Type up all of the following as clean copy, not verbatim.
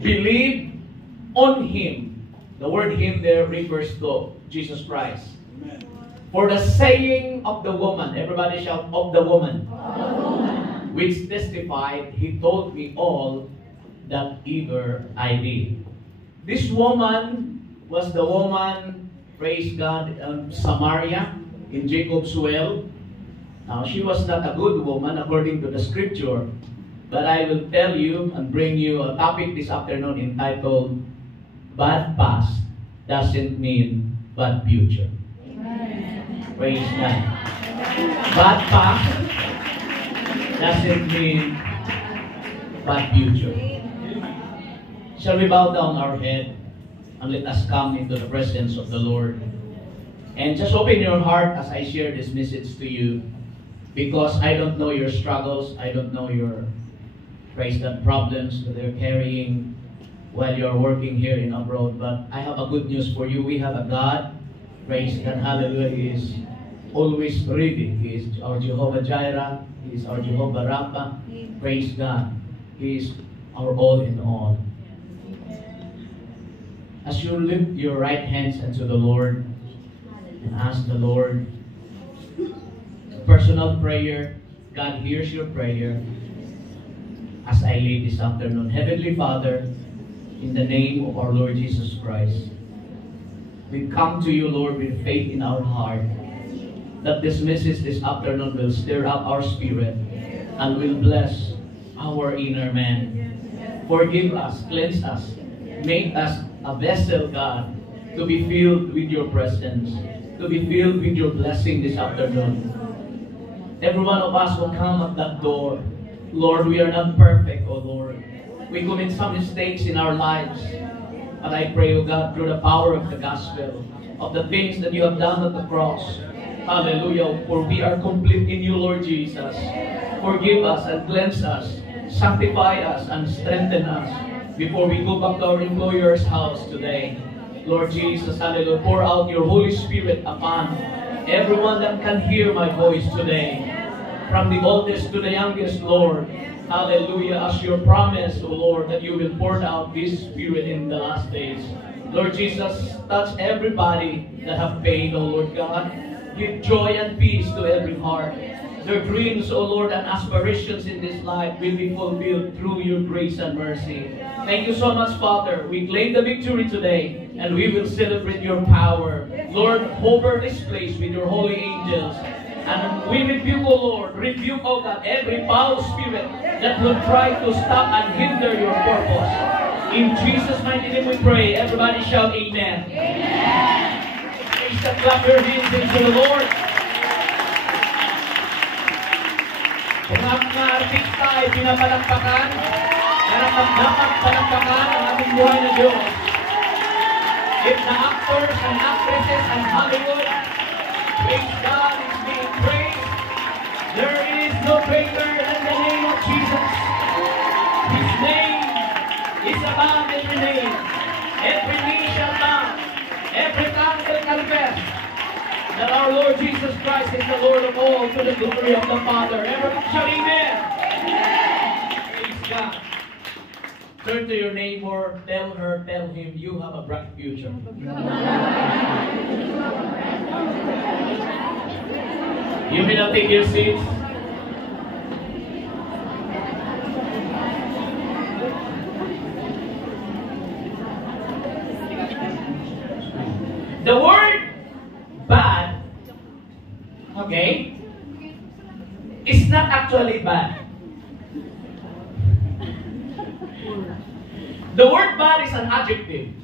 believe on Him. The word Him there refers to Jesus Christ. Amen. For the saying of the woman, everybody shout, of the woman, which testified, He told me all that ever I did. This woman was the woman, praise God, Samaria, in Jacob's well. Now, she was not a good woman according to the scripture, but I will tell you and bring you a topic this afternoon entitled, Bad Past Doesn't Mean Bad Future. Amen. Praise God. Bad past doesn't mean bad future. Shall we bow down our head and let us come into the presence of the Lord? And just open your heart as I share this message to you, because I don't know your struggles, I don't know your, praise God, problems that they're carrying while you're working here in abroad. But I have a good news for you. We have a God, praise God, hallelujah. He is always ready. He is our Jehovah Jireh. He is our Jehovah Rapha. Praise God. He is our all in all. As you lift your right hands unto the Lord and ask the Lord, personal prayer, God hears your prayer as I lead this afternoon. Heavenly Father, in the name of our Lord Jesus Christ, we come to you, Lord, with faith in our heart that this message this afternoon will stir up our spirit and will bless our inner man. Forgive us, cleanse us, make us a vessel, God, to be filled with your presence, to be filled with your blessing this afternoon. Every one of us will come at that door. Lord, we are not perfect, oh Lord. We commit some mistakes in our lives. But I pray, oh God, through the power of the gospel, of the things that you have done at the cross, hallelujah, for we are complete in you, Lord Jesus. Forgive us and cleanse us, sanctify us and strengthen us before we go back to our employer's house today. Lord Jesus, hallelujah, pour out your Holy Spirit upon everyone that can hear my voice today, from the oldest to the youngest, Lord. Hallelujah, as your promise, O Lord, that you will pour out this Spirit in the last days. Lord Jesus, touch everybody that have pain, O Lord God. Give joy and peace to every heart. Their dreams, O Lord, and aspirations in this life will be fulfilled through your grace and mercy. Thank you so much, Father. We claim the victory today, and we will celebrate your power. Lord, hover this place with your holy angels. And we rebuke, O Lord, rebuke, O God, every foul spirit that will try to stop and hinder your purpose. In Jesus' mighty name we pray. Everybody shout amen. Amen. Please clap your hands into the Lord. Kung ang mga artista ay pinapalakpakan, dapat palakpakan ang ating buhay na Diyos. If the actors and actresses and Hollywood, praise God, is being praised, there is no greater than the name of Jesus. His name is above every name. Every knee shall bow, every tongue will confess that our Lord Jesus Christ is the Lord of all, to the glory of the Father. Everyone shout amen. Praise God. Turn to your neighbor, tell her, tell him, you have a bright future. You may now take your seats. The word bad, okay, is not actually bad. The word bad is an adjective,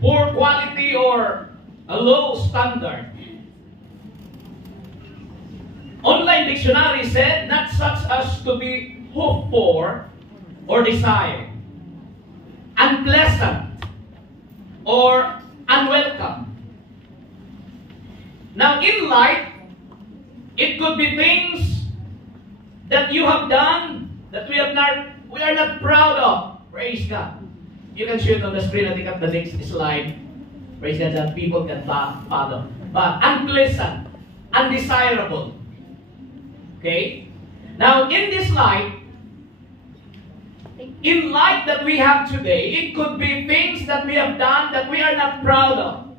poor quality or a low standard. Online dictionary said, not such as to be hoped for or desired, unpleasant or unwelcome. Now in life, it could be things that you have done that we are not proud of. Praise God. You can show it on the screen. I think at the next slide. Praise God, that people can follow. But unpleasant, undesirable. Okay? Now, in this life, in life that we have today, it could be things that we have done that we are not proud of.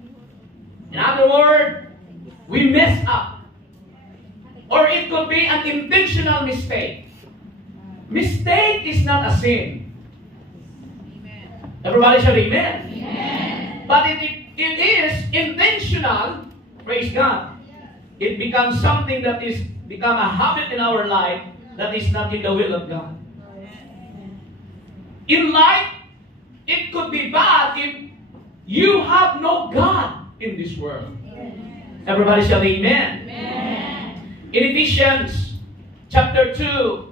In other words, we mess up. Or it could be an intentional mistake. Mistake is not a sin. Everybody shout amen. Amen. But it is intentional, praise God. It becomes something that is become a habit in our life that is not in the will of God. In life, it could be bad if you have no God in this world. Everybody shout amen. Amen. In Ephesians chapter 2,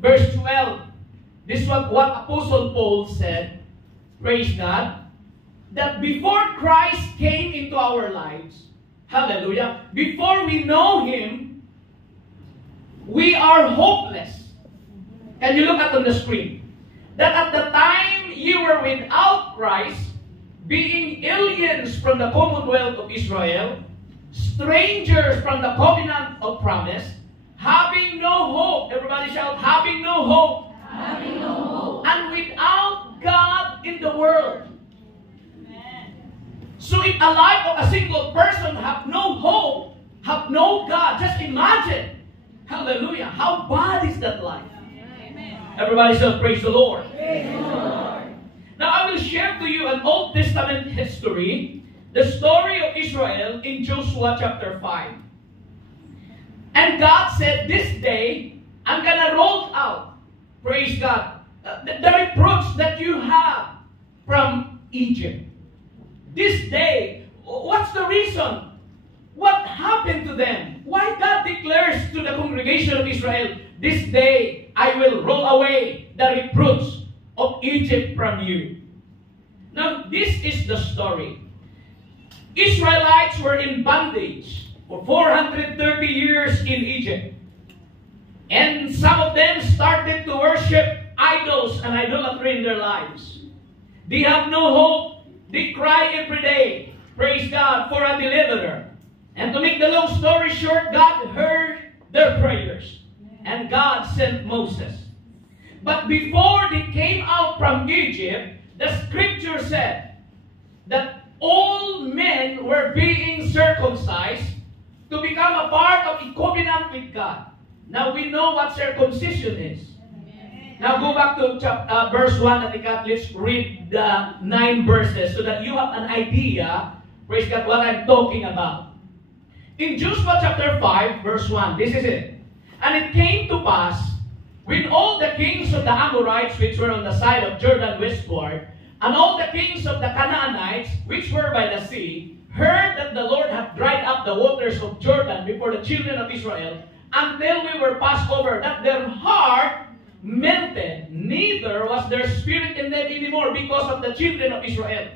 verse 12, this is what Apostle Paul said, praise God, that before Christ came into our lives, hallelujah, before we know Him, we are hopeless. Can you look at on the screen? That at the time you were without Christ, being aliens from the commonwealth of Israel, strangers from the covenant of promise, having no hope. Everybody shout, having no hope. Having no hope. And without God in the world. Amen. So if a life of a single person have no hope, have no God, just imagine, hallelujah, how bad is that life? Amen. Everybody shout, praise the Lord. Praise the Lord. Now I will share to you an Old Testament history, the story of Israel in Joshua chapter 5. And God said, this day, I'm going to roll out, praise God, the reproach that you have from Egypt. This day, what's the reason? What happened to them? Why God declares to the congregation of Israel, this day I will roll away the reproach of Egypt from you. Now, this is the story. Israelites were in bondage for 430 years in Egypt. And some of them started to worship idols and idolatry in their lives. They have no hope. They cry every day, praise God, for a deliverer. And to make the long story short, God heard their prayers. And God sent Moses. But before they came out from Egypt, the scripture said that all men were being circumcised to become a part of a covenant with God. Now we know what circumcision is. Now go back to verse 1 at the top. Let's read the 9 verses so that you have an idea, praise God, what I'm talking about. In Joshua chapter 5, verse 1, this is it. And it came to pass, when all the kings of the Amorites, which were on the side of Jordan westward, and all the kings of the Canaanites, which were by the sea, heard that the Lord had dried up the waters of Jordan before the children of Israel, until we were passed over, that their heart melted, neither was there spirit in them anymore because of the children of Israel.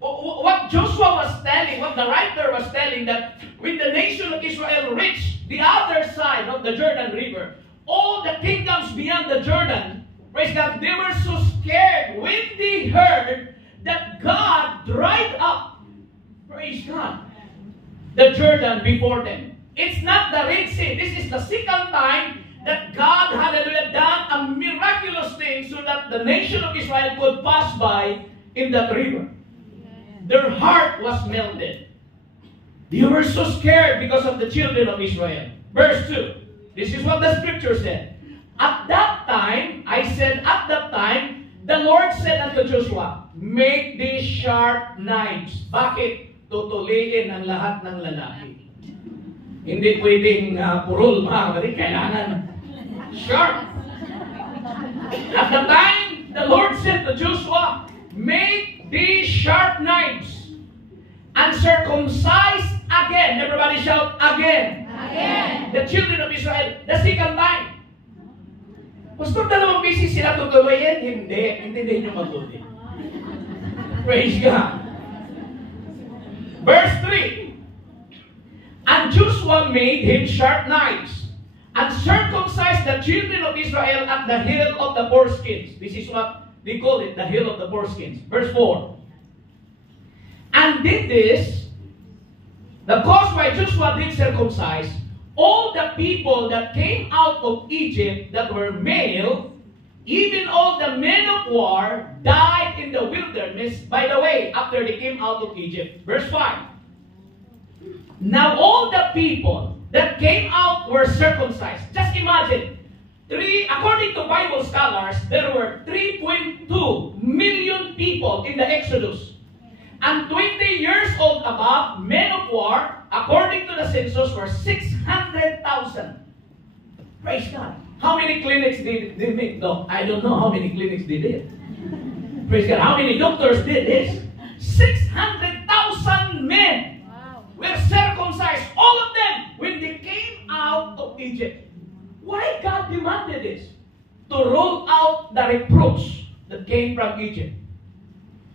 What Joshua was telling, what the writer was telling, that when the nation of Israel reached the other side of the Jordan River, all the kingdoms beyond the Jordan, praise God, they were so scared when they heard that God dried up, praise God, the Jordan before them. It's not the Red Sea. This is the second time that God, hallelujah, done a miraculous thing so that the nation of Israel could pass by in that river. Their heart was melted. They were so scared because of the children of Israel. Verse 2. This is what the scripture said. At that time, I said, at that time, the Lord said unto Joshua, make these sharp knives. Bakit? Tutuliin ang lahat ng lalaki. Hindi pwedeng purul, mga kapatid. Kailangan sharp. At the time, the Lord said to Joshua, make these sharp knives and circumcise again. Everybody shout, again. Again. The children of Israel, the second time. Pastor, dalawang beses sila tutuloyin? Hindi. Intindihin nyo mabuti. Praise God. Verse 3. And Joshua made him sharp knives and circumcised the children of Israel at the hill of the foreskins. This is what they call it, the hill of the foreskins. Verse 4. And did this, the cause why Joshua did circumcise all the people that came out of Egypt that were male, Even all the men of war died in the wilderness, by the way, after they came out of Egypt. Verse 5. Now all the people that came out were circumcised. Just imagine, according to Bible scholars, there were 3.2 million people in the Exodus. And 20 years old above, men of war, according to the census, were 600,000. Praise God. How many clinics did they make? No, I don't know how many clinics they did. Praise God. How many doctors did this? 600,000 men were circumcised. All of them when they came out of Egypt. Why God demanded this? To roll out the reproach that came from Egypt.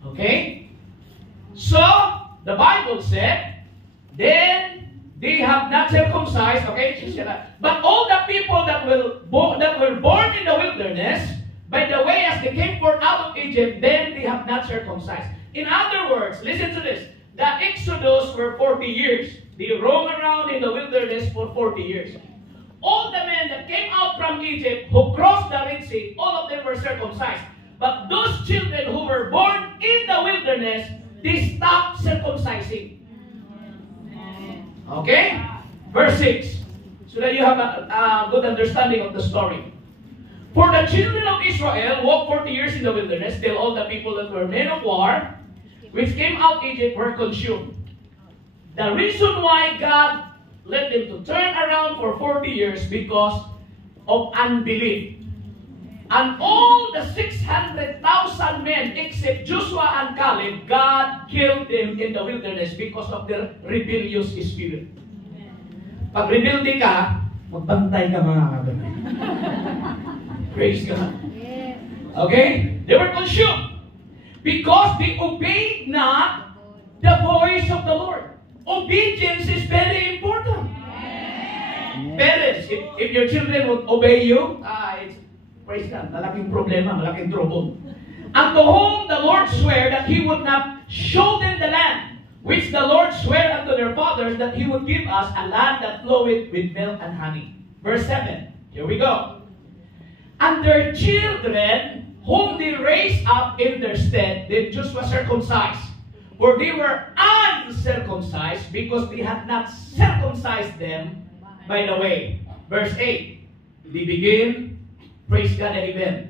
Okay? So, the Bible said, then they have not circumcised, okay? But all the people that were born in the wilderness, by the way, as they came forth out of Egypt, then they have not circumcised. In other words, listen to this. The Exodus were 40 years. They roamed around in the wilderness for 40 years. All the men that came out from Egypt, who crossed the Red Sea, all of them were circumcised. But those children who were born in the wilderness, they stopped circumcising. Okay? Verse 6. So that you have a good understanding of the story. For the children of Israel walked 40 years in the wilderness, till all the people that were men of war, which came out of Egypt, were consumed. The reason why God let them to turn around for 40 years because of unbelief. And all the 600,000 men except Joshua and Caleb, God killed them in the wilderness because of their rebellious spirit. Pag rebelde ka, magbantay ka mga kabantay. Praise God. Okay? They were consumed because they obeyed not the voice of the Lord. Obedience is very important. Parents, if your children would obey you, it's praise God, malaking problema, malaking trouble. And to whom the Lord sware that He would not show them the land, which the Lord sware unto their fathers that He would give us, a land that floweth with milk and honey. Verse 7, here we go. And their children, whom they raised up in their stead, did Joshua circumcise. For they were uncircumcised, because they had not circumcised them by the way. Verse 8, they begin, praise God, an event.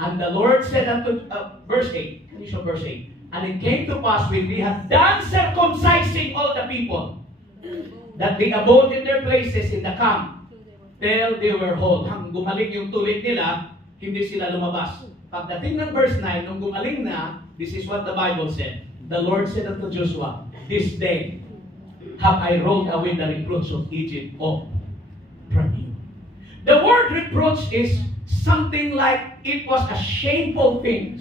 And the Lord said unto, verse 8, can you show verse 8? And it came to pass when they had done circumcising all the people, that they abode in their places in the camp, till they were whole. Hanggang gumaling yung tulik nila, hindi sila lumabas. Pagdating ng verse 9, nung gumaling na, this is what the Bible said. The Lord said unto Joshua, this day have I rolled away the reproach of Egypt off from you. The word reproach is something like it was a shameful thing.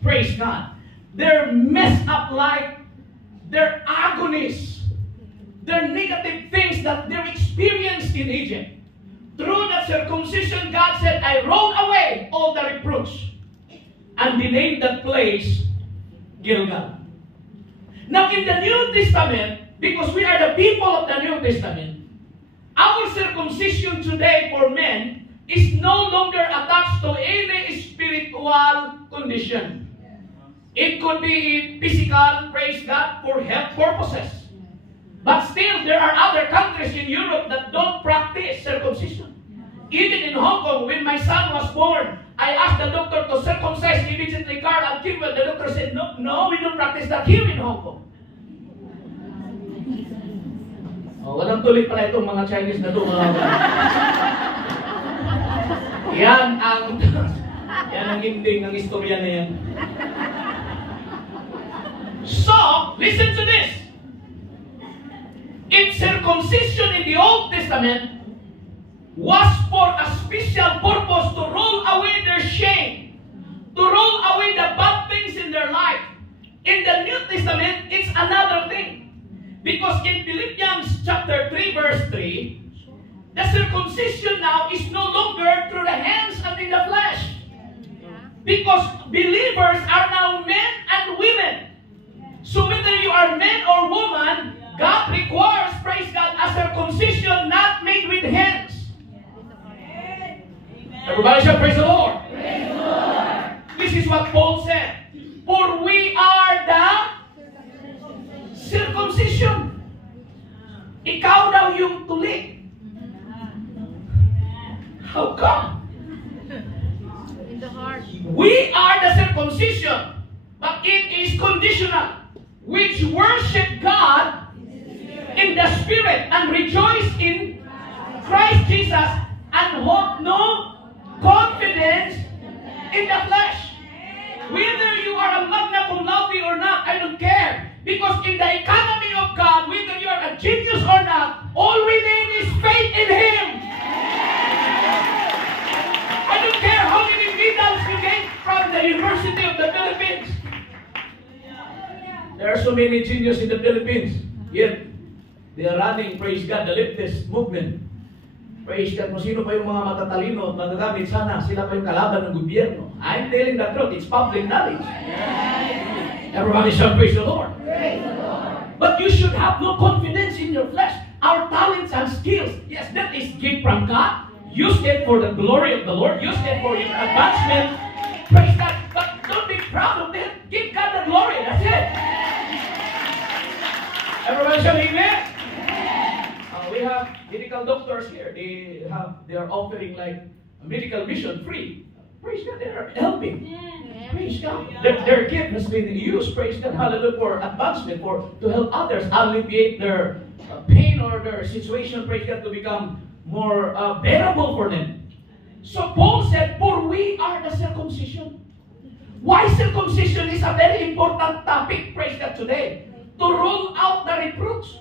Praise God. Their messed up life, their agonies, their negative things that they experienced in Egypt. Through the circumcision, God said, I roll away all the reproach. And they named that place Gilgal. Now in the New Testament, because we are the people of the New Testament, our circumcision today for men is no longer attached to any spiritual condition. It could be physical, praise God, for health purposes. But still, there are other countries in Europe that don't practice circumcision. Even in Hong Kong, when my son was born, I asked the doctor to circumcise immediately, Carl and Kimwell. The doctor said, no, we don't practice that here in Hong Kong. Oh, walang tuloy pala itong mga Chinese na ito. Yan ang ending ng istorya na yan. So, listen to this. If circumcision in the Old Testament was for a special purpose to roll away their shame, to roll away the bad things in their life, in the New Testament, it's another thing. Because in Philippians chapter 3, verse 3, the circumcision now is no longer through the hands and in the flesh. Because believers are now men and women. So whether you are man or woman, God requires, praise God, a circumcision not made with hands. Everybody should praise the Lord. Paul said, for we are the circumcision. Ikaw daw yung tuli. How come? In the heart. We are the circumcision, but it is conditional, which worship God in the Spirit and rejoice in Christ Jesus and hold no confidence in the flesh. Whether you are a magna cum laude or not, I don't care. Because in the economy of God, whether you are a genius or not, all we need is faith in Him. I don't care how many medals you get from the University of the Philippines. There are so many geniuses in the Philippines. Yet, they are running, praise God, the leftist movement. Praise God, kung sino pa yung mga matatalino, magagamit sana, sila pa yung kalaban ng gobyerno. I'm telling the truth, it's public knowledge. Everybody shout, praise the Lord. Praise the Lord. But you should have no confidence in your flesh. Our talents and skills, yes, that is gift from God. Use it for the glory of the Lord. Use it for your advancement. Praise God. But don't be proud of it. Give God the glory. That's it. Everybody shout amen. We have medical doctors here. They are offering like a medical mission free. Praise God, they are helping. Praise God. Their gift has been used, praise God, hallelujah, for advancement, to help others alleviate their pain or their situation, praise God, to become more bearable for them. So Paul said, for we are the circumcision. Why circumcision is a very important topic, praise God, today. To rule out the reproach.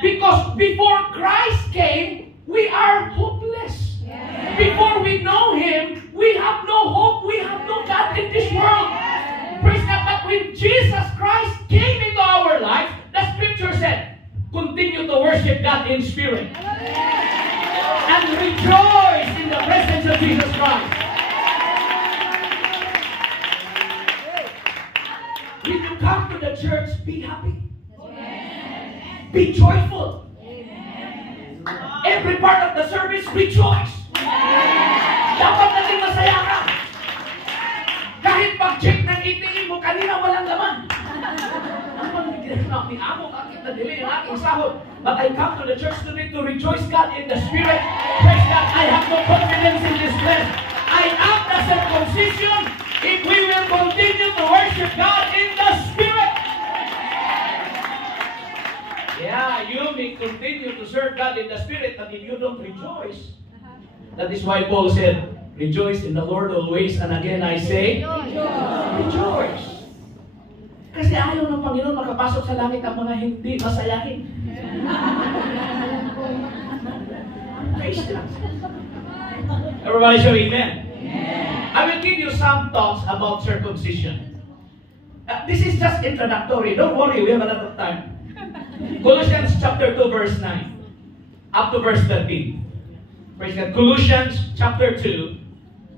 Because before Christ came, we are hopeless. Yes. Before we know Him, we have no hope. We have no God in this world. Yes. Praise God. But when Jesus Christ came into our life, the Scripture said, continue to worship God in spirit. Yes. And rejoice in the presence of Jesus Christ. Yes. When you come to the church, be happy. Be joyful. Amen. Every part of the service, rejoice. Dapat naging masaya ka. Kahit pag-check ng ATM mo, kanina walang laman. But I come to the church today to rejoice God in the Spirit. Praise God. I have no confidence in this flesh. I am the circumcision if we will continue to worship God in the Spirit. Yeah, you may continue to serve God in the Spirit, but if you don't rejoice, that is why Paul said, rejoice in the Lord always, and again I say, rejoice. Kasi ayaw ng Panginoon makapasok sa langit ang mga hindi masayahin. Praise God. Everybody show amen. I will give you some thoughts about circumcision. This is just introductory. Don't worry, we have a lot of time. Colossians chapter 2 verse 9 up to verse 13. Praise God. Colossians chapter 2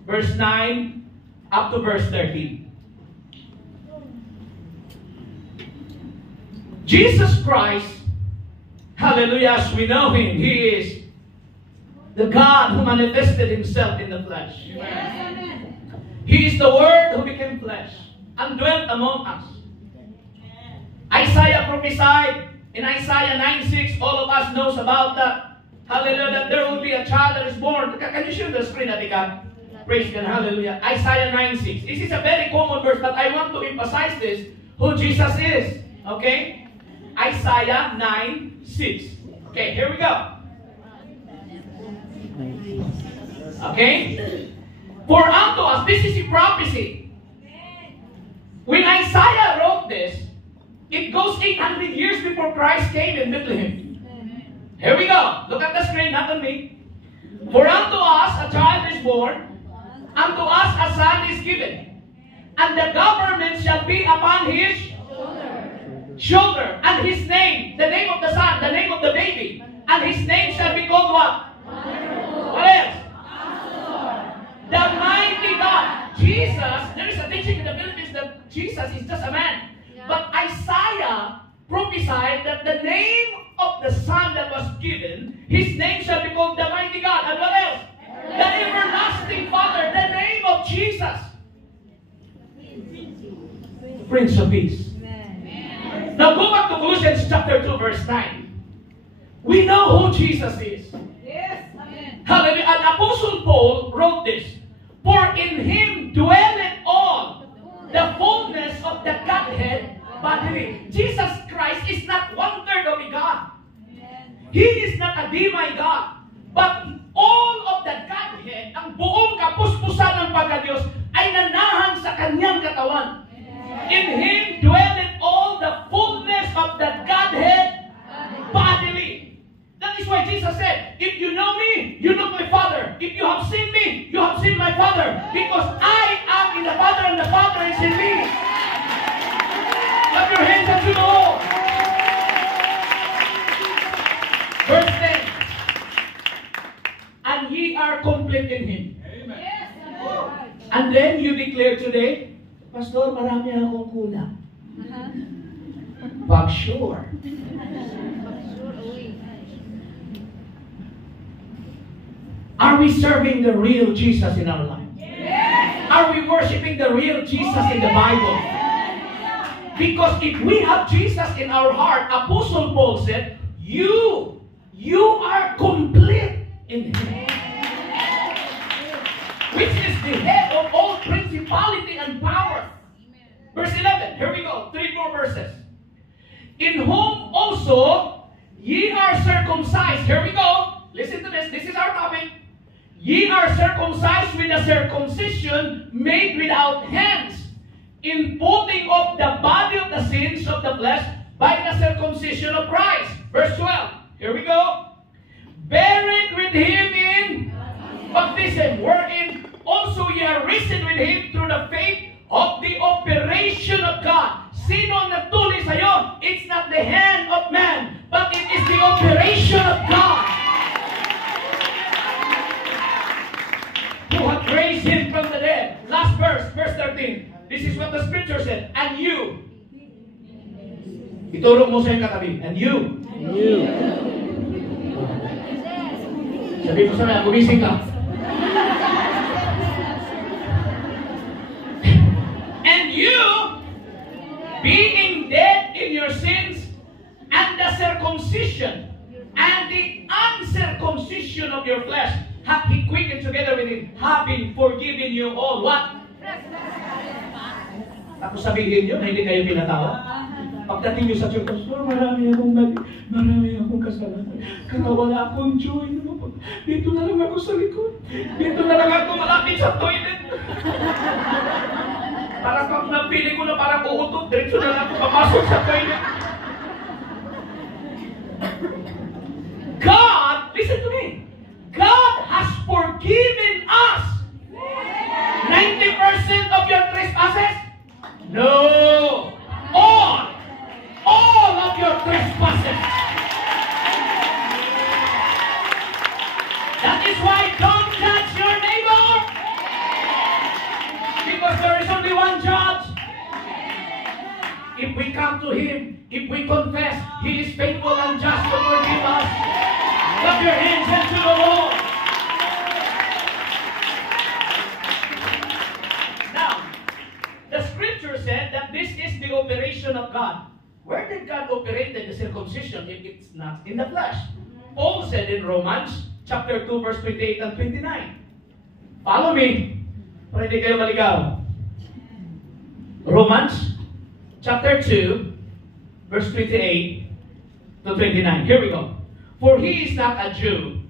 verse 9 up to verse 13. Jesus Christ, hallelujah, as we know Him, He is the God who manifested Himself in the flesh. Yes. He is the Word who became flesh and dwelt among us. Isaiah prophesied in Isaiah 9:6, all of us knows about that. Hallelujah, that there will be a child that is born. Can you show the screen, Atika? Praise God, hallelujah. Isaiah 9:6. This is a very common verse, but I want to emphasize this, who Jesus is. Okay? Isaiah 9:6. Okay, here we go. Okay? For unto us, this is a prophecy. When Isaiah wrote this, it goes 800 years before Christ came in Bethlehem. Here we go. Look at the screen, not on me. For unto us a child is born, unto us a son is given, and the government shall be upon his shoulder. And his name, the name of the son, the name of the baby, and his name shall be called what? What else? The mighty God. Jesus, there is a teaching in the Philippines that Jesus is just a man. But Isaiah prophesied that the name of the Son that was given, His name shall be called the mighty God. And what else? The everlasting Father, the name of Jesus. The Prince of Peace. Amen. Now go back to Colossians chapter 2 verse 9. We know who Jesus is. Yes. Amen. Hallelujah. And Apostle Paul wrote this. For in Him dwelleth all the fullness of the Godhead bodily. Jesus Christ is not one-third of a God. He is not a demigod. But all of the Godhead, ang buong kapuspusan ng pagka-Diyos ay nanahan sa kanyang katawan. In Him dwelleth all the fullness of the Godhead bodily. That is why Jesus said, if you know me, you know my Father. If you have seen me, you have seen my Father. Because I am in the Father and the Father is in me. Clap your hands unto the Lord. Verse 10. And ye are complete in Him. Yes. And then you declare today, Pastor, marami akong kulang. But sure. Are we serving the real Jesus in our life? Yes. Are we worshiping the real Jesus in the Bible? Because if we have Jesus in our heart, Apostle Paul said, you are complete in Him. Which is the head of all principality and power. Verse 11, here we go, 3 more verses. In whom also ye are circumcised. Here we go. Listen to this. This is our topic. Ye are circumcised with a circumcision made without hands, in putting off the body of the sins of the flesh by the circumcision of Christ. Verse 12. Here we go. Buried with Him in baptism, wherein also ye are risen with Him through the faith of the operation of God. Sino ang nagtuli sa'yo? It's not the hand of man, but it is the operation of God. Who hath raised Him from the dead. Last verse, verse 13. This is what the scripture said. And you. Ituro mo sa iyong katabi. And you. Sabi mo sa mga, gumising ka. And you, being dead in your sins, and the circumcision, and the uncircumcision of your flesh, hath He quickened together with Him, having forgiven you all. What? Tapos sabihin nyo na hindi kayo pinatawad. Pagdating nyo sa church, Pastor, marami akong kasalanan. Kaya wala akong joy. Dito na lang ako sa likod. Dito na lang ako malapit sa toilet. Parang pag napili ko na parang uutot, diretso na lang ako pamasok sa toilet. God, listen to me. God has forgiven us 90% of your trespasses? No. All of your trespasses. That is why don't judge your neighbor. Because there is only one judge. If we come to Him, if we confess, He is faithful and just to forgive us. Clap your hands unto the Lord. Now, the scripture said that this is the operation of God. Where did God operate the circumcision if it's not in the flesh? Paul said in Romans chapter 2 verse 28 and 29. Follow me para hindi kayo maligaw. Romans chapter 2 verse 28 to 29. Here we go. For he is not a Jew,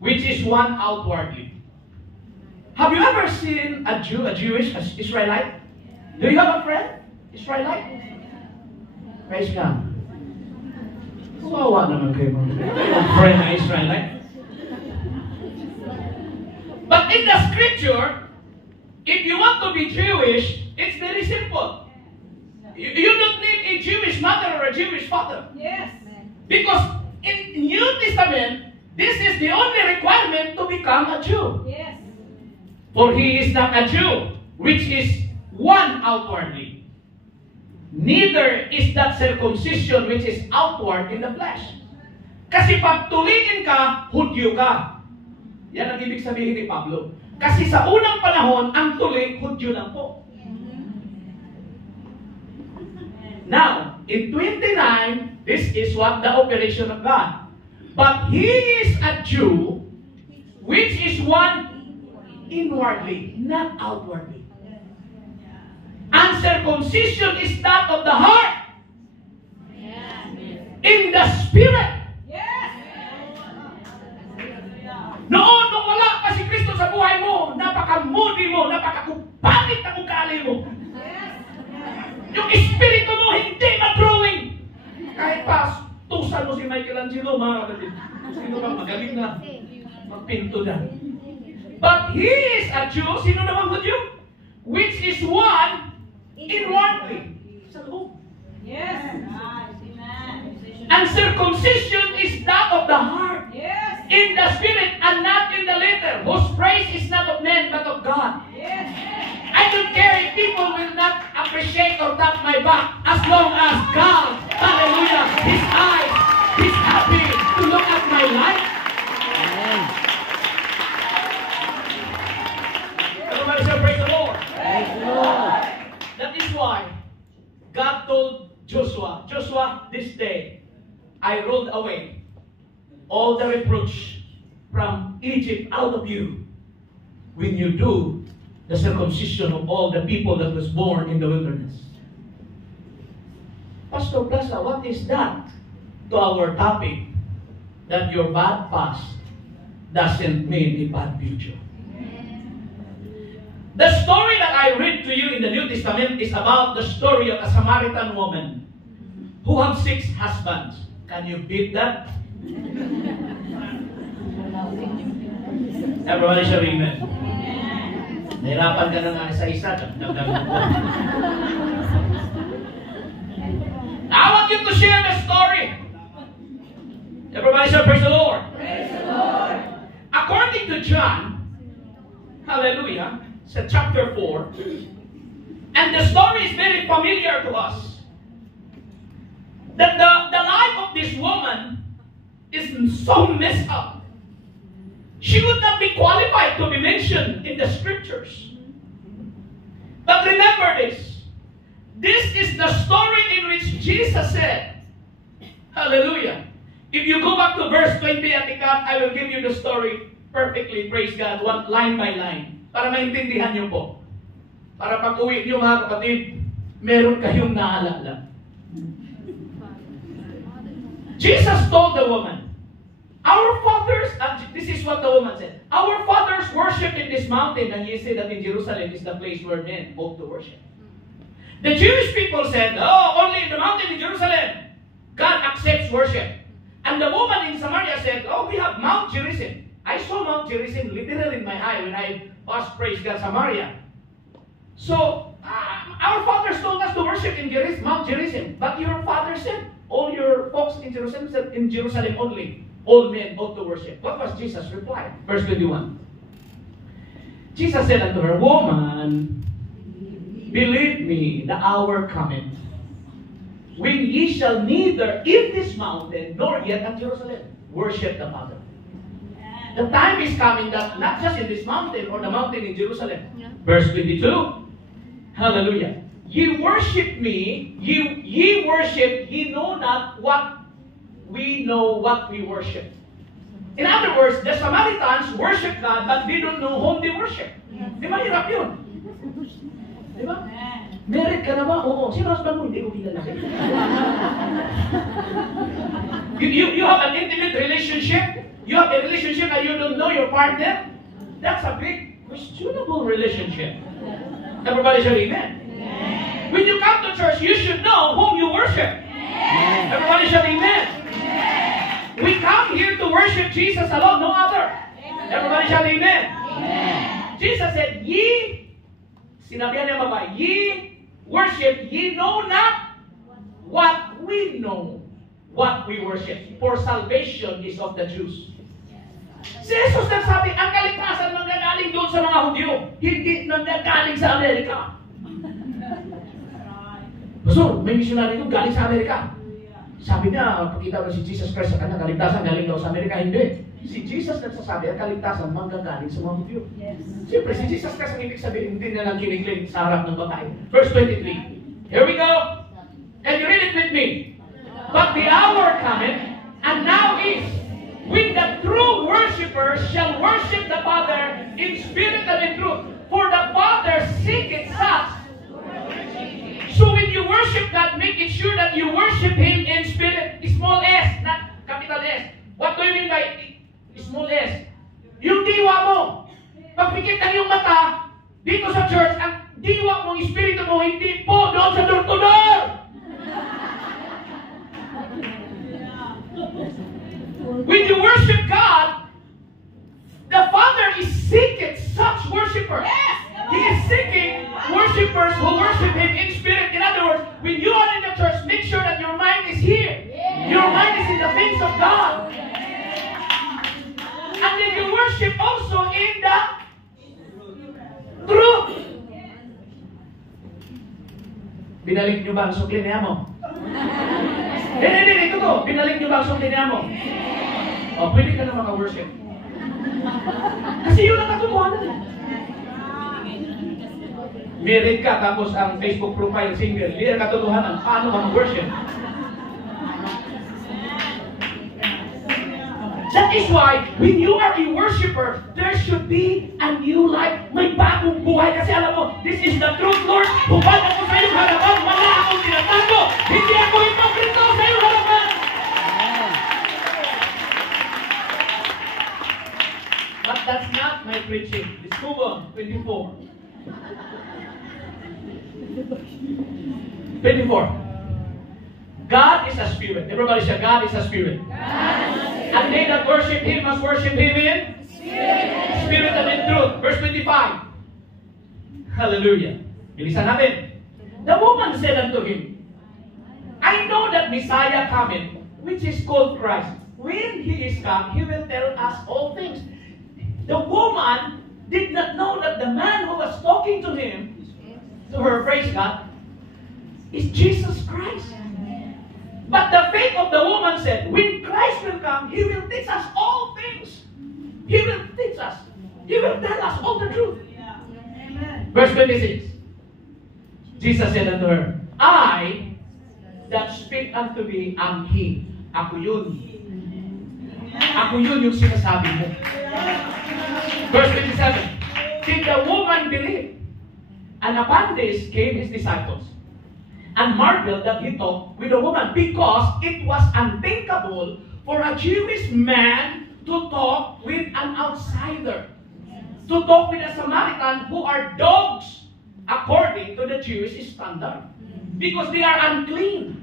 which is one outwardly. Have you ever seen a Jew, a Jewish, a Israelite? Do you have a friend? Israelite? Praise God. Kawawa naman kayo mga friend na Israelite. But in the scripture, if you want to be Jewish, it's very simple. You don't need a Jewish mother or a Jewish father. Yes. Because in New Testament, this is the only requirement to become a Jew. Yes. For he is not a Jew, which is one outwardly. Neither is that circumcision which is outward in the flesh. Kasi pag tuliin ka, Hudyo ka. Yan ang ibig sabihin ni Pablo. Kasi sa unang panahon, ang tuli, Hudyo lang po. Now, in 29, this is what the operation of God. But he is a Jew, which is one inwardly, not outwardly. And circumcision is that of the heart, in the spirit. Noon, nung wala pa si Kristo sa buhay mo, napaka-moody mo, napaka-kupangit ang ugali mo. Yung espiritu mo hindi ma-drawing. Kahit pa, tusan mo si Michelangelo, mga kapatid. Sino ba magaling na magpinto na? But he is a Jew, sino naman Hudyo? Which is one inwardly. Sa loob. Yes. And circumcision is that of the heart. Yes. In the spirit and not in the letter, whose praise is not of men but of God. Yes. I don't care if people will not appreciate or tap my back, as long as God, hallelujah, His eyes, He's happy to look at my life. Everybody say, praise the Lord. Praise the Lord. That is why God told Joshua, Joshua, this day I rolled away all the reproach from Egypt out of you when you do the circumcision of all the people that was born in the wilderness. Pastor Plaza, what is that to our topic? That your bad past doesn't mean a bad future. The story that I read to you in the New Testament is about the story of a Samaritan woman who had 6 husbands. Can you beat that? Everybody shall amen. Nahirapan ka na nga sa isa. I want you to share the story. Everybody shall praise the Lord. Praise the Lord. According to John, hallelujah, sa chapter 4, and the story is very familiar to us, that the life of this woman is so messed up. She would not be qualified to be mentioned in the scriptures. But remember this. This is the story in which Jesus said, hallelujah. If you go back to verse 20 at the cut, I will give you the story perfectly, praise God, one line by line. Para maintindihan nyo po. Para pag uwi nyo mga kapatid, meron kayong naalala. Jesus told the woman, our fathers, this is what the woman said, our fathers worshipped in this mountain, and ye say that in Jerusalem is the place where men ought to worship. The Jewish people said, oh, only in the mountain in Jerusalem, God accepts worship. And the woman in Samaria said, oh, we have Mount Gerizim. I saw Mount Gerizim literally in my eye when I passed, praise God, Samaria. So, our fathers told us to worship in Mount Gerizim, but your father said, all your folks in Jerusalem said, in Jerusalem only, all men ought to worship. What was Jesus' reply? Verse 21. Jesus said unto her, woman, believe me, the hour cometh, when ye shall neither in this mountain, nor yet at Jerusalem, worship the Father. The time is coming that not just in this mountain or the mountain in Jerusalem. Yeah. Verse 22. Hallelujah. Ye worship me, ye worship, ye know not what we know what we worship. In other words, the Samaritans worship God, but they don't know whom they worship. Di ba hirap yun? Di ba? Married ka na ba? Oo. Sino husband mo? Hindi ko kilala. You have an intimate relationship? You have a relationship and you don't know your partner? That's a big, questionable relationship. Everybody say amen. Amen. When you come to church, you should know whom you worship. Amen. Everybody say amen. Amen. We come here to worship Jesus alone, no other. Amen. Everybody say amen. Amen. Jesus said, ye, sinabihan niya ba, ye worship, ye know not what we know, what we worship. For salvation is of the Jews. Si Jesus nagsabi, ang kaligtasan nanggagaling doon sa mga Hudyo, hindi nanggagaling sa Amerika. Pastor, may missionary doon galing sa Amerika. Sabi niya, pakita mo si Jesus Christ sa kanya, kaligtasan galing daw sa Amerika. Hindi. Si Jesus nagsasabi, ang kaligtasan manggagaling sa mga Hudyo. Yes. Siyempre, si Jesus Christ ang ibig sabihin, hindi na lang kinikling sa harap ng babae. Verse 23. Here we go. And make it sure that you worship Him in spirit. Small s, not capital S. What do you mean by small s? Yung diwa mo. Pagpikit ng iyong mata, dito sa church, ang diwa mong espiritu mo, hindi po doon sa door-to-door. When you worship God, the Father is seeking such worshipers. He is seeking worshipers who worship Him in spirit. In other words, when you are in the church, make sure that your mind is here. Your mind is in the things of God. And then you worship also in the truth. Binalik nyo ba ang sukli niya mo? Hindi, ito to. Binalik nyo ba ang sukli niya mo? O, pwede ka na maka-worship. Kasi yun ang katotohanan. Married ka, tapos ang Facebook profile single. Hindi ang katotohanan. Paano maka-worship? That is why, when you are a worshiper, there should be a new life. May bagong buhay. Kasi alam mo, this is the truth, Lord. Bukad ako sa iyong harapan, wala akong tinatago. Hindi ako hipokrito sa iyong harapan. But that's not my preaching. Let's move on. 24. 24. God is a spirit. Everybody say, God is a spirit. And they that worship Him must worship Him in spirit and in truth. Verse 25. Hallelujah. Bilisan natin. The woman said unto Him, I know that Messiah cometh, which is called Christ. When He is come, He will tell us all things. The woman did not know that the man who was talking to her, praise God, is Jesus Christ. But the faith of the woman said, when Christ will come, He will teach us all things. He will teach us. He will tell us all the truth. Verse 26. Jesus said unto her, I that speak unto thee am He. Ako yun. Ako yun yung sinasabi mo. Verse 27. Did the woman believe? And upon this came His disciples, and marveled that He talked with a woman, because it was unthinkable for a Jewish man to talk with an outsider, to talk with a Samaritan who are dogs according to the Jewish standard, because they are unclean.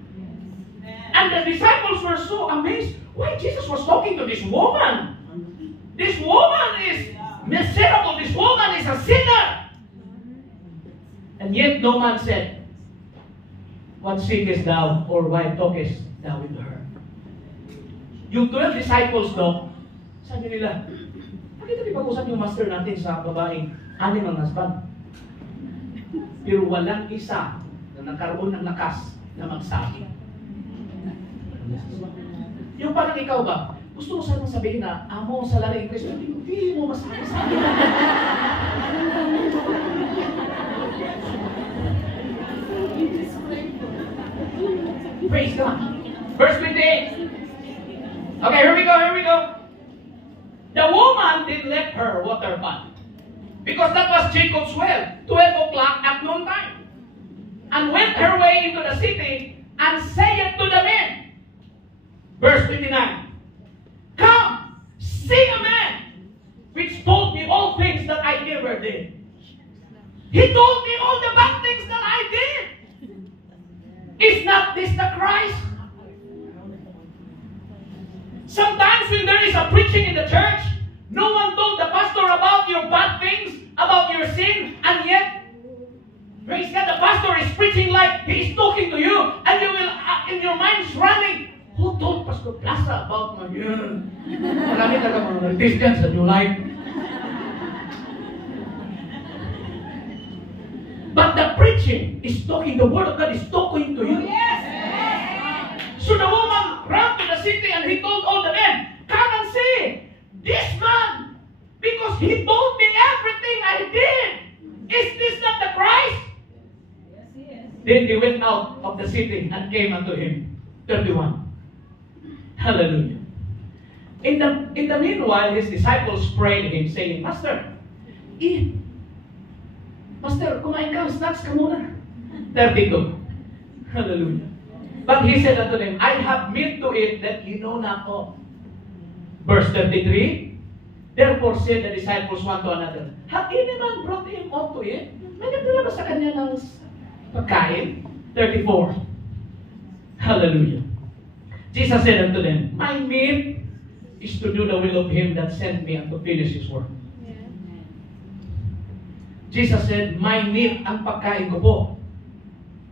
And the disciples were so amazed why Jesus was talking to this woman. This woman is miserable. This woman is a sinner. And yet no man said, what seekest thou, or why talkest thou with her? Yung 12 disciples, no, sabi nila, bakit natin pag-usap yung master natin sa babaeng anim ang husband? Pero walang isa na nagkaroon ng lakas na magsabi. Yung parang ikaw ba, gusto mo sana sabihin na, amo sa laring Kristo, hindi mo masabi sa akin. Praise God. Verse 28. Okay, here we go. The woman didn't let her water pot, because that was Jacob's well, 12 o'clock at noontime, and went her way into the city, and saith to the men, verse 29, come, see a man, which told me all things that I never did. He told me all the bad things that I did. Is not this the Christ? Sometimes when there is a preaching in the church, no one told the pastor about your bad things, about your sin, and yet, praise God, the pastor is preaching like he is talking to you, and you will, in your mind is running, who told Pastor Plaza about my yun? Marami talaga mga artist dyan sa New Life. But the preaching is talking, the word of God is talking to you. Yes. So the woman ran to the city and he told all the men, come and see this man, because he told me everything I did. Is this not the Christ? Yes, he is. Then they went out of the city and came unto him. 31. Hallelujah. In the meanwhile, his disciples prayed him, saying, Master, eat. Master, kumain ka, snacks ka muna. 32. Hallelujah. But he said unto them, I have meat to eat that ye know not of. Verse 33, therefore said the disciples one to another, have any man brought him aught to eat? May nagdala ba sa kanya ng pagkain? 34. Hallelujah. Jesus said unto them, my meat is to do the will of him that sent me and to finish his work. Jesus said, my meat, ang pagkain ko po,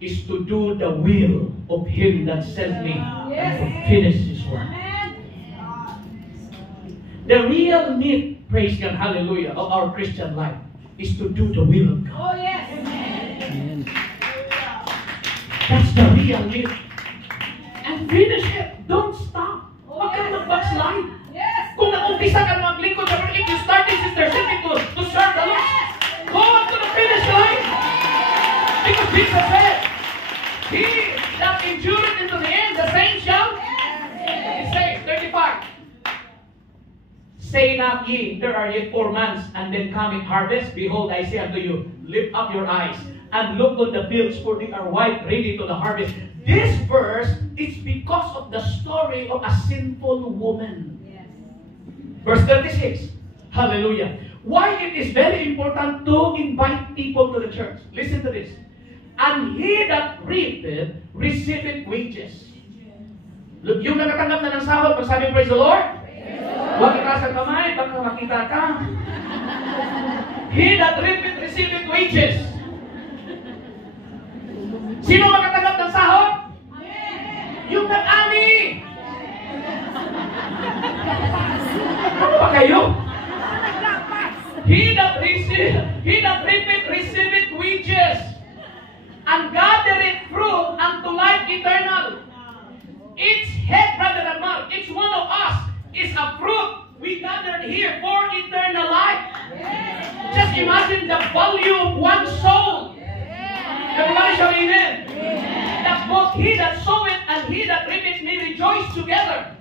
is to do the will of him that sent me and to finish his work. The real need, praise God, hallelujah, of our Christian life is to do the will of God. Oh, yes. Amen. That's the real need. And finish it. Don't stop. Huwag kang mag-backslide. Yes. Kung nag-umpisa ka maglingkod, if you start this, Sister Cindy, to serve the Lord, go on to the finish line. Because Jesus said, he that endureth into the end, the same shall be saved. 35. Say not ye, there are yet 4 months, and then coming harvest. Behold, I say unto you, lift up your eyes, and look on the fields, for they are white, ready to the harvest. This verse is because of the story of a sinful woman. Yes. Verse 36. Hallelujah. Why it is very important to invite people to the church. Listen to this. And he that reapeth, receiveth wages. Look, yung nakatanggap na ng sahod, magsabi, praise the Lord. Huwag itaas ang kamay, baka makita ka. He that reapeth, receiveth wages. Sino makatanggap ng sahod? Yung nag-ani. Ano ba kayo? He that reapeth, receiveth wages, and gathereth fruit unto life eternal. Each head, brother and mother, each one of us is a fruit we gathered here for eternal life. Just imagine the value of one soul. Everybody shout amen. That both he that soweth and he that reapeth may rejoice together.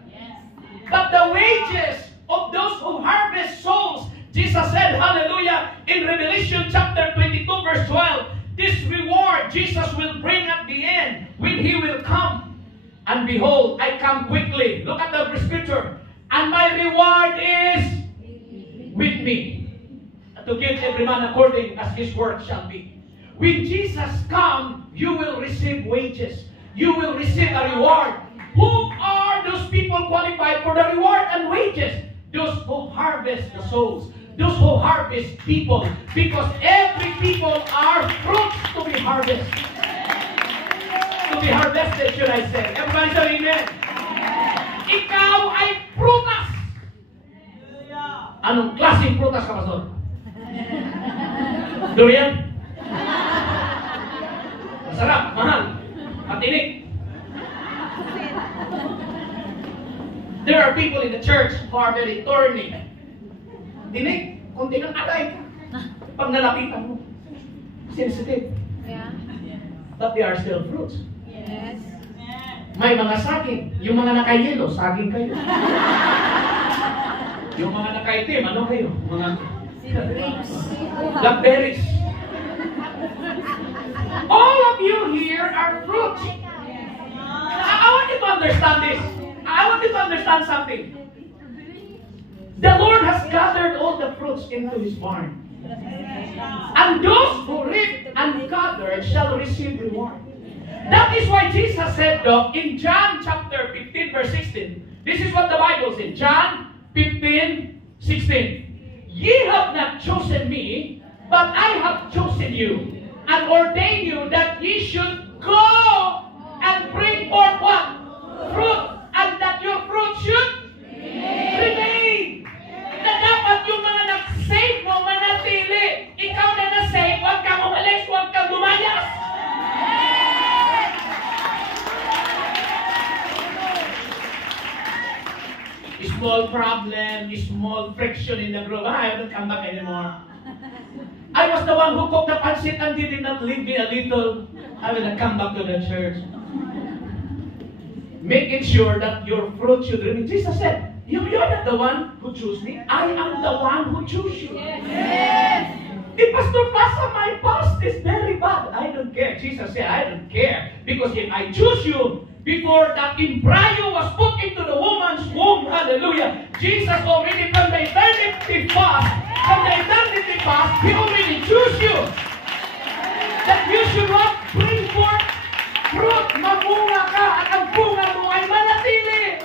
But the wages of those who harvest souls, Jesus said, hallelujah, in Revelation chapter 22 verse 12, this reward Jesus will bring at the end when he will come. And behold, I come quickly. Look at the scripture. And my reward is with me, to give every man according as his work shall be. When Jesus comes, you will receive wages. You will receive a reward. Who are those people qualified for the reward and wages? Those who harvest the souls. Those who harvest people. Because every people are fruits to be harvested. To be harvested, should I say. Everybody say amen. Ikaw ay prutas. Anong klaseng prutas ka, Pastor? Durian? Masarap, mahal, matinik. There are people in the church who are very thorny. Tinik, kunti ng alay ka. Pag nalapitan mo, sensitive. Yeah. But they are still fruits. Yes. May mga saging. Yung mga nakayelo, saging kayo. Yung mga nakaitim, ano kayo? Mga blackberries. All of you here are fruits. I want you to understand this. I want you to understand something. The Lord has gathered all the fruits into His barn. And those who reap and gather shall receive reward. That is why Jesus said, though, in John chapter 15, verse 16, this is what the Bible says. John 15, 16. Ye have not chosen me, but I have chosen you, and ordained you that ye should go and bring forth what? Fruit, and that your fruit should remain. Na dapat yung mga nag-save mo, manatili. Ikaw na na-save, huwag kang umalis, huwag kang lumayas. Small problem, small friction in the group. I don't come back anymore. I was the one who cooked the pancit and did not leave me a little. I will not come back to the church. Making sure that your fruit should remain. Jesus said, you're not the one who chose me. I am the one who chose you. Yes. If Pastor Pasa, my past is very bad. I don't care. Jesus said, I don't care. Because if I choose you, before that embryo was put into the woman's womb, hallelujah, Jesus already from the eternity past, He already chose you. That you should not bring forth fruit, mamunga ka, at ang bunga mo ay manatili.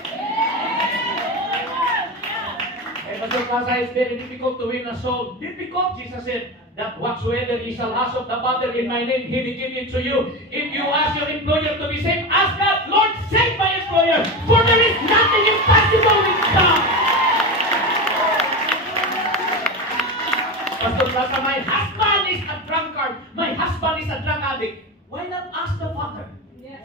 Pastor Casa, it's very difficult to win a soul. Difficult, Jesus said, that whatsoever ye shall ask of the Father in my name, He will give it to you. If you ask your employer to be saved, ask God, Lord, save my employer, for there is nothing impossible with God. Pastor Casa, my husband is a drunkard. My husband is a drug addict. Why not ask the Father? Yes.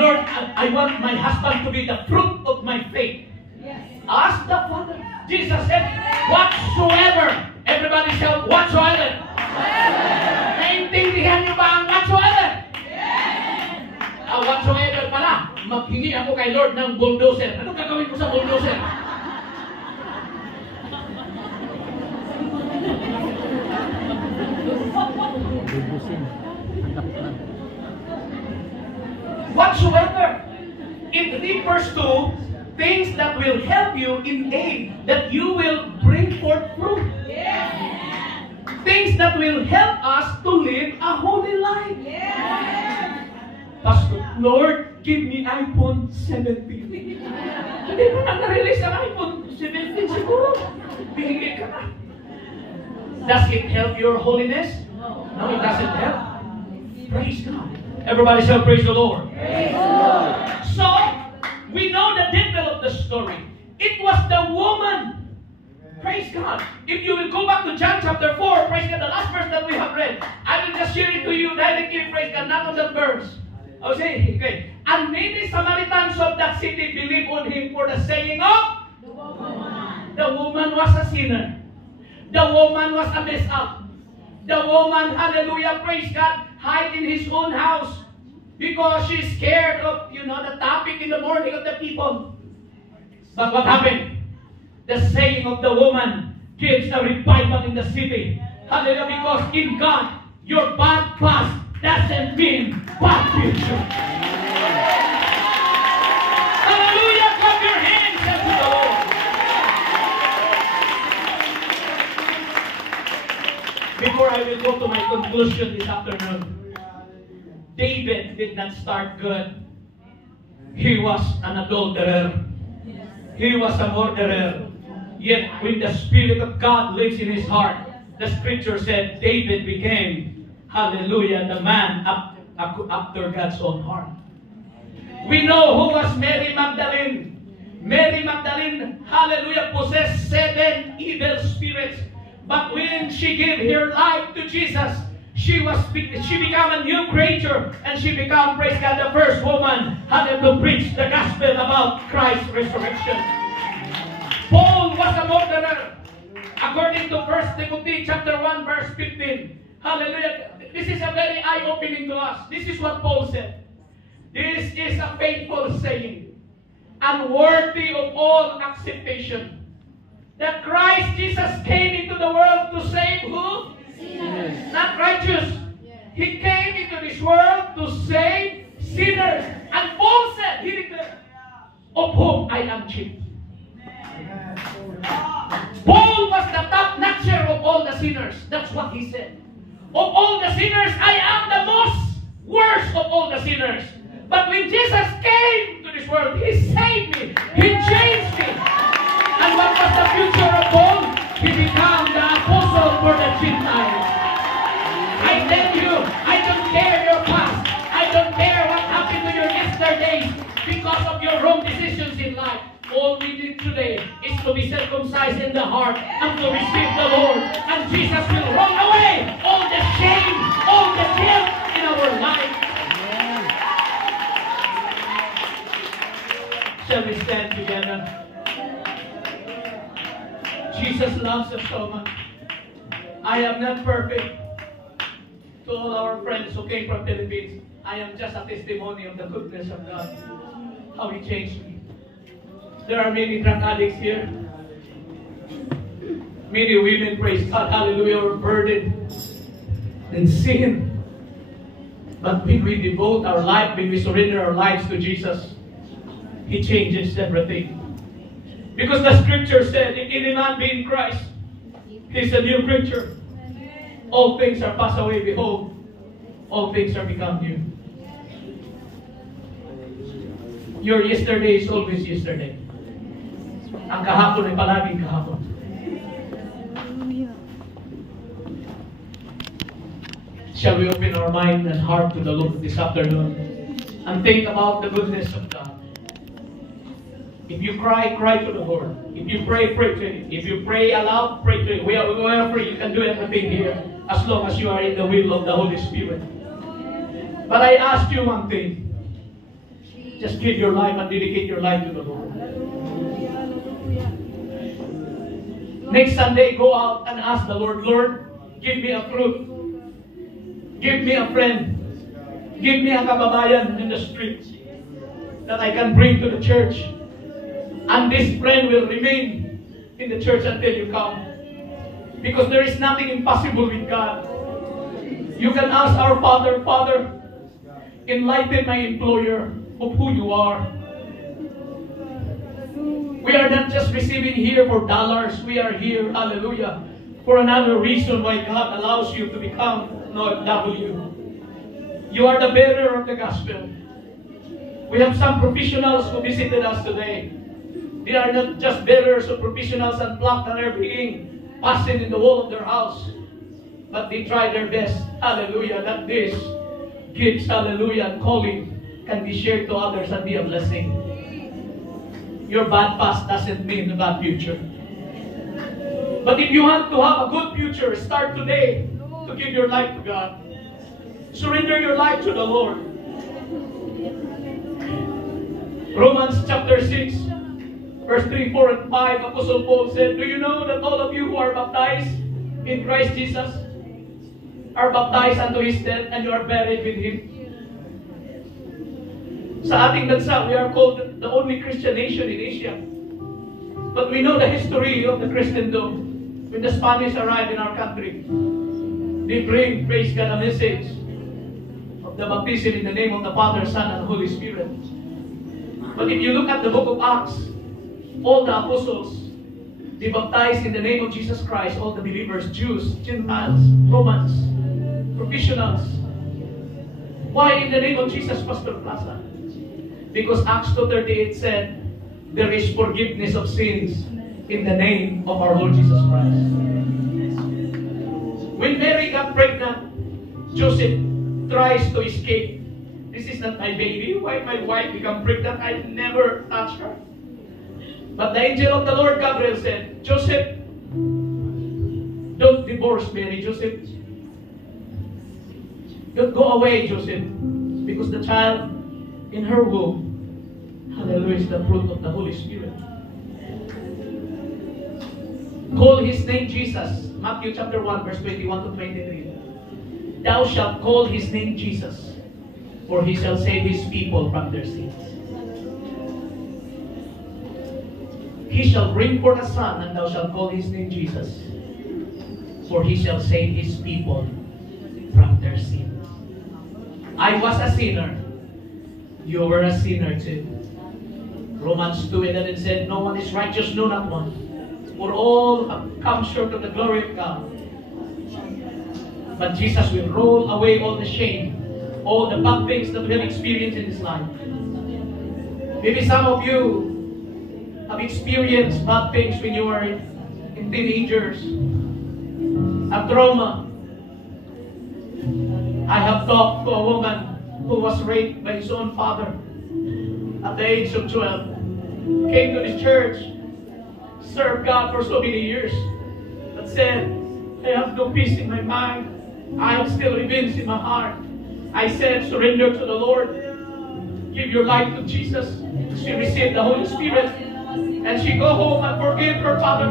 Lord, I want my husband to be the fruit of my faith. Yes. Ask the Father. Jesus said, whatsoever. Everybody shout, whatsoever. Naintindihan niyo ba ang whatsoever? Whatsoever pala, maghingi ako kay Lord ng bulldozer. Anong gagawin ko sa bulldozer? Whatsoever. It refers to things that will help you in aid, that you will bring forth fruit. Yeah. Things that will help us to live a holy life. Yeah. Pastor, Lord, give me iPhone 17. Hindi mo na na-release ang iPhone 17 siguro. Bihingi ka na. Does it help your holiness? No, it doesn't help. Praise God. Everybody shall praise the Lord. Praise the Lord. So, we know the detail of the story. It was the woman. Praise God. If you will go back to John chapter 4, praise God, the last verse that we have read, I will just share it to you directly, praise God, not on that verse. I'll say, okay. And many Samaritans of that city believed on Him for the saying of the woman. The woman was a sinner. The woman was a mess up. The woman, hallelujah, praise God, hide in his own house. Because she's scared of, the topic in the morning of the people. But what happened? The saying of the woman gives a revival in the city. Hallelujah. Because in God, your bad past doesn't mean bad future. Hallelujah. Clap your hands unto the Lord. Before I will go to my conclusion this afternoon, David did not start good. He was an adulterer. He was a murderer. Yet when the Spirit of God lives in his heart, the scripture said David became, hallelujah, the man after God's own heart. We know who was Mary Magdalene. Mary Magdalene, hallelujah, possessed 7 evil spirits. But when she gave her life to Jesus, she became a new creature, and she became, praise God, the first woman to preach the gospel about Christ's resurrection. Paul was a murderer, according to 1 Timothy chapter 1, verse 15. Hallelujah. This is a very eye-opening to us. This is what Paul said. This is a faithful saying, and worthy of all acceptation, that Christ Jesus came into the world to save who? Sinners. Not righteous. He came into this world to save sinners. And Paul said, he declared, of whom I am chief. Paul was the top-notcher of all the sinners. That's what he said. Of all the sinners, I am the most worst of all the sinners. But when Jesus came to this world, He saved me. He changed me. And what was the future of Paul? He became the apostle for the Gentiles. I tell you, I don't care your past. I don't care what happened to your yesterdays because of your wrong decisions in life. All we need today is to be circumcised in the heart and to receive the Lord. And Jesus will roll away all the shame, all the guilt in our life. Amen. Shall we stand together? Jesus loves us so much. I am not perfect. To all our friends who came from Philippines, I am just a testimony of the goodness of God. How He changed me. There are many drug addicts here. Many women, praise God, hallelujah, are burdened in sin. But when we devote our life, when we surrender our lives to Jesus, He changes everything. Because the scripture said, if any man be in Christ, he's a new creature. All things are passed away, behold, all things are become new. Your yesterday is always yesterday. Ang kahapon ay palaging kahapon. Shall we open our mind and heart to the Lord this afternoon and think about the goodness of God? If you cry, cry to the Lord. If you pray, pray to Him. If you pray aloud, pray to Him. We are free. You can do everything here as long as you are in the will of the Holy Spirit. But I ask you one thing. Just give your life and dedicate your life to the Lord. Next Sunday, go out and ask the Lord, Lord, give me a fruit. Give me a friend. Give me a kababayan in the street that I can bring to the church. And this friend will remain in the church until you come. Because there is nothing impossible with God. You can ask our Father, Father, enlighten my employer of who you are. We are not just receiving here for dollars. We are here, hallelujah, for another reason why God allows you to become an OFW. You are the bearer of the gospel. We have some professionals who visited us today. They are not just bearers of professionals and plaques that are being fastened in the wall of their house. But they try their best, hallelujah, that this gifts, hallelujah, and calling can be shared to others and be a blessing. Your bad past doesn't mean a bad future. But if you want to have a good future, start today to give your life to God. Surrender your life to the Lord. Romans chapter 6, verse 3, 4, and 5, Apostle Paul said, do you know that all of you who are baptized in Christ Jesus are baptized unto His death, and you are buried with Him? Sa ating bansa, we are called the only Christian nation in Asia. But we know the history of the Christendom. When the Spanish arrived in our country, they bring, praise God, a message of the baptism in the name of the Father, Son, and Holy Spirit. But if you look at the book of Acts, all the apostles, they baptized in the name of Jesus Christ, all the believers, Jews, Gentiles, Romans, professionals. Why in the name of Jesus, Pastor Plaza? Because Acts 2:38 said, there is forgiveness of sins in the name of our Lord Jesus Christ. When Mary got pregnant, Joseph tries to escape. This is not my baby. Why my wife become pregnant? I never touched her. But the angel of the Lord Gabriel said, Joseph, don't divorce Mary, Joseph. Don't go away, Joseph. Because the child in her womb, hallelujah, is the fruit of the Holy Spirit. Call His name Jesus. Matthew chapter 1, verse 21 to 23. Thou shalt call His name Jesus, for He shall save His people from their sins. He shall bring forth a son, and thou shalt call His name Jesus, for He shall save His people from their sins. I was a sinner. You were a sinner too. Romans 2:11 said, no one is righteous, no, not one. For all have come short of the glory of God. But Jesus will roll away all the shame, all the bad things that we have experienced in this life. Maybe some of you have experienced bad things when you were in teenagers. A trauma. I have talked to a woman who was raped by his own father at the age of 12. Came to this church, served God for so many years, but said, I have no peace in my mind. I have still revenge in my heart. I said, surrender to the Lord. Give your life to Jesus. She received the Holy Spirit, and she go home and forgive her father.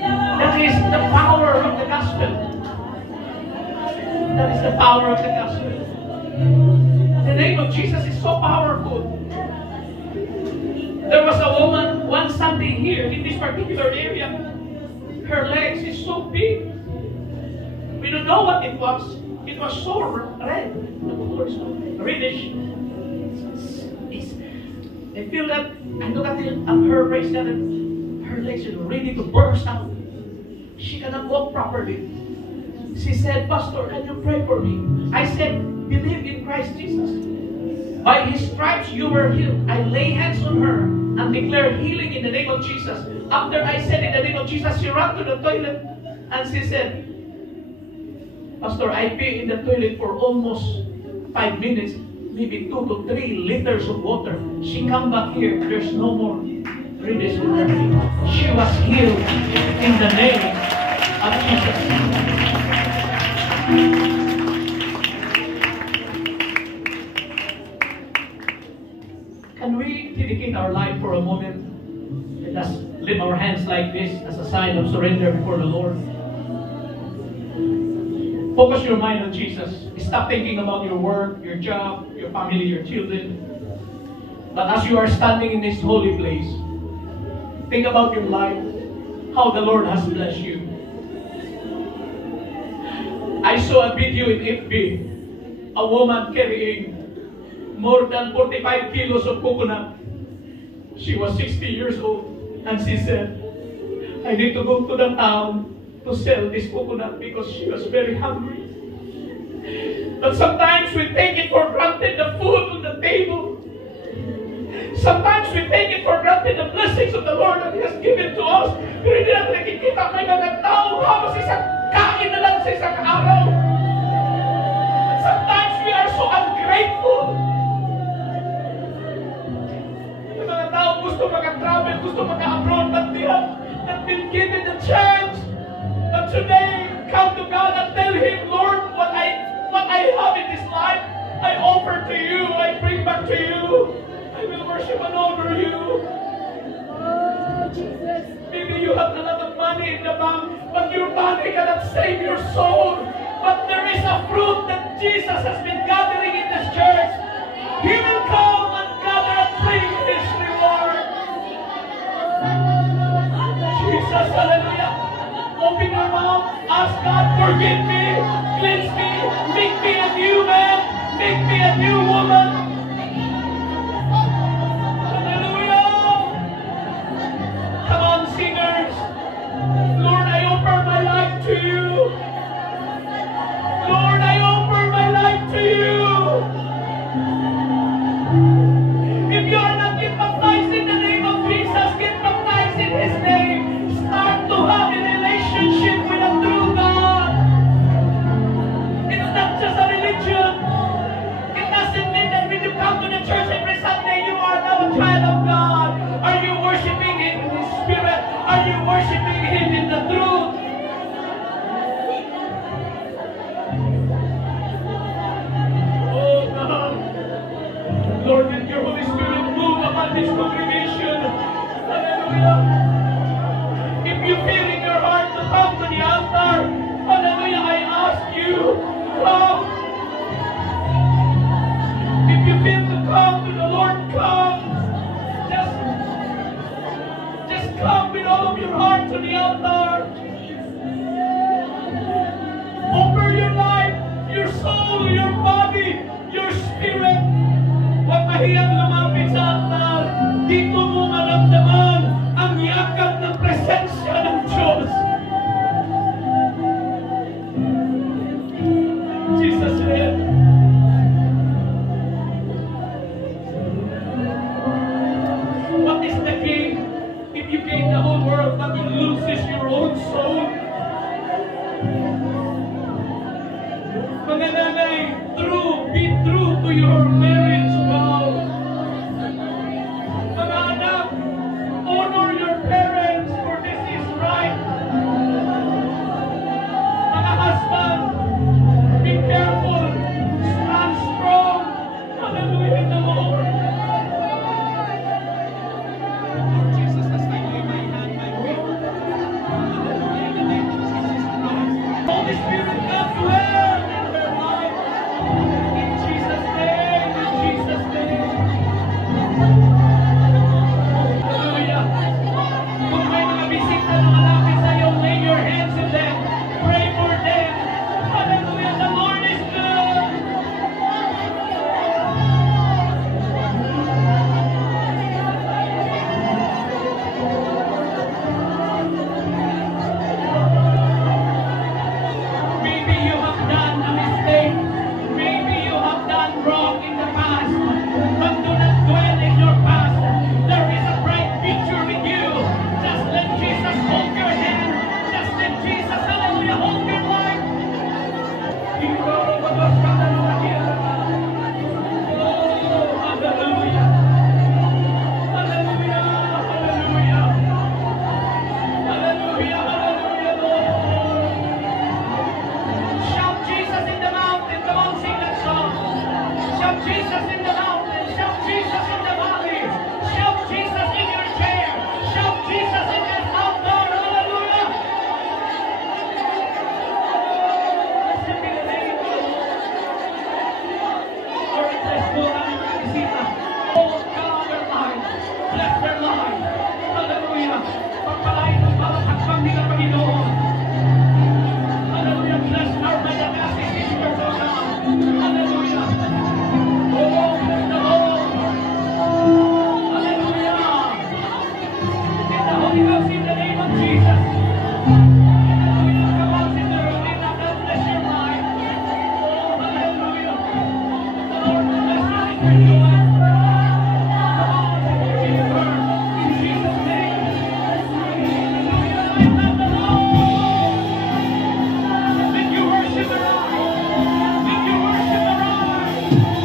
That is the power of the gospel. That is the power of the gospel. The name of Jesus is so powerful. There was a woman one Sunday here in this particular area. Her legs is so big. We don't know what it was. It was so red. The color is so reddish. I feel that, I look at her, praise God, and her legs are ready to burst out. She cannot walk properly. She said, Pastor, can you pray for me? I said, believe in Christ Jesus. By His stripes you were healed. I lay hands on her and declare healing in the name of Jesus. After I said in the name of Jesus, she ran to the toilet and she said, Pastor, I pee in the toilet for almost 5 minutes, maybe 2 to 3 liters of water. She come back here, there's no more redness in her feet. She was healed in the name of Jesus. Can we dedicate our life for a moment? Let us lift our hands like this as a sign of surrender before the Lord. Focus your mind on Jesus. Stop thinking about your work, your job, your family, your children. But as you are standing in this holy place, think about your life, how the Lord has blessed you. I saw a video in FB, a woman carrying more than 45 kilos of coconut. She was 60 years old and she said, I need to go to the town to sell this coconut because she was very hungry. But sometimes we take it for granted, the food on the table. Sometimes we take it for granted, the blessings of the Lord that He has given to us. Pero hindi natin nakikita may mga tao halos isang kain na lang sa isang araw. And sometimes we are so ungrateful. May mga tao gusto maka-travel, gusto maka-abroad, but they have not been given the chance. But today, come to God and tell Him, Lord, what I have in this life, I offer to you, I bring back to you. I will worship and honor you. Oh, Jesus. Maybe you have a lot of money in the bank, but your money cannot save your soul. But there is a fruit that Jesus has been gathering in this church. He will come and gather and bring His reward. Jesus, hallelujah. Open your mouth, ask God, forgive me, cleanse me, make me a new man, make me a new woman. Hallelujah. Come on, singers. Lord, I offer my life to you. Lord, I offer my life to you. If you are not get baptized in the name of Jesus, get baptized in His name. Start to have a relationship with a true God. It's not just a religion. It doesn't mean that when you come to the church every Sunday, you are now a child of God. Are you worshiping Him in the Spirit? Are you worshiping Him in the truth? Oh God. Lord, let your Holy Spirit move upon this congregation. Hallelujah. If you feel in your heart to come to the altar, hallelujah, I ask you, come. If you feel to come to the Lord, come. Just come with all of your heart to the altar. Offer your life, your soul, your body, your spirit. Huwag mahiyang lumapit sa altar. Dito mo maramdaman ang yakap ng presensya ng Diyos. Jesus said, what is the gain if you gain the whole world but you loses your own soul? Mga nanay, be true to your marriage vow. Mga anak, honor your parents, for this is right. Mga husband, be careful, stand strong. Hallelujah in the Lord. Lord Jesus, as I lay my hand, my will. Hallelujah in the name of Jesus Christ. Holy Spirit, come dwell in her life. In Jesus' name, in Amen.